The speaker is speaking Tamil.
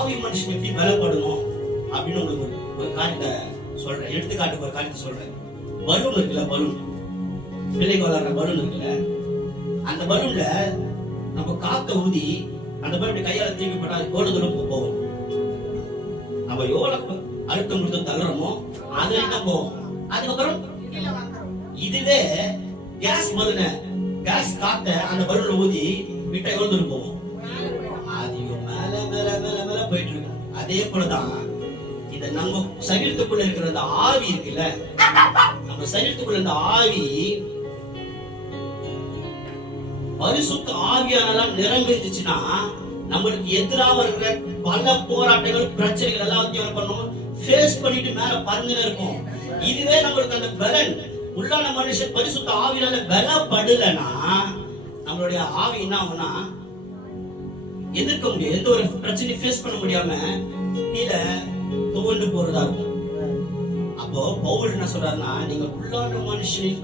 ஆவி மனுஷன் எப்படி பலப்படணும் அப்படின்னு உங்களுக்கு ஒரு- ஒரு காரியத்தை சொல்றேன். எடுத்துக்காட்டுக்கு ஒரு காரியத்தை சொல்றேன். பலூன் இருக்குல்ல பலூன். பிள்ளைக்கு வளர்ற பலூன் இருக்குல்ல. அந்த பலூன்ல நம்ம காத்த ஊதி அந்த பலூன் கையால தூக்கி போட்டா எவ்வளவு தூரம் போகும். நம்ம எவ்வளவு அழுத்தம் கொடுத்து தள்ளுறோமோ அது என்ன போகும். அதுக்கப்புறம் இதுவே கேஸ் மதுன கேஸ் காத்த அந்த பலூன்ல ஊதி விட்டா எவ்வளவு தூரம் போகும். அதே போலதான் இந்த நம்ம சரீரத்துக்குள்ள இருக்கிற அந்த ஆவி இருக்குல்ல நம்ம சரீரத்துக்குள்ள இந்த ஆவி பரிசுத்த ஆவியானலாம் நிரம்பிருச்சுன்னா நம்மளுக்கு எதிராக இருக்கிற பல போராட்டங்கள் பிரச்சனைகள் எல்லாத்தையும் என்ன பண்ணும்? ஃபேஸ் பண்ணிட்டு மேல பறந்துன்னு இருக்கும். இதுவே நம்மளுக்கு அந்த பலன். உள்ளான மனுஷன் பரிசுத்த ஆவியால பலப்படலைன்னா நம்மளுடைய ஆவி என்ன ஆகும்னா எதிர்க்க முடியும் எந்த ஒரு பிரச்சனையும் ஃபேஸ் பண்ண முடியாம கீழே துவண்டு போறதா இருக்கும். அப்போ பவுல் என்ன சொல்றாருன்னா நீங்க உள்ளான மனுஷனின்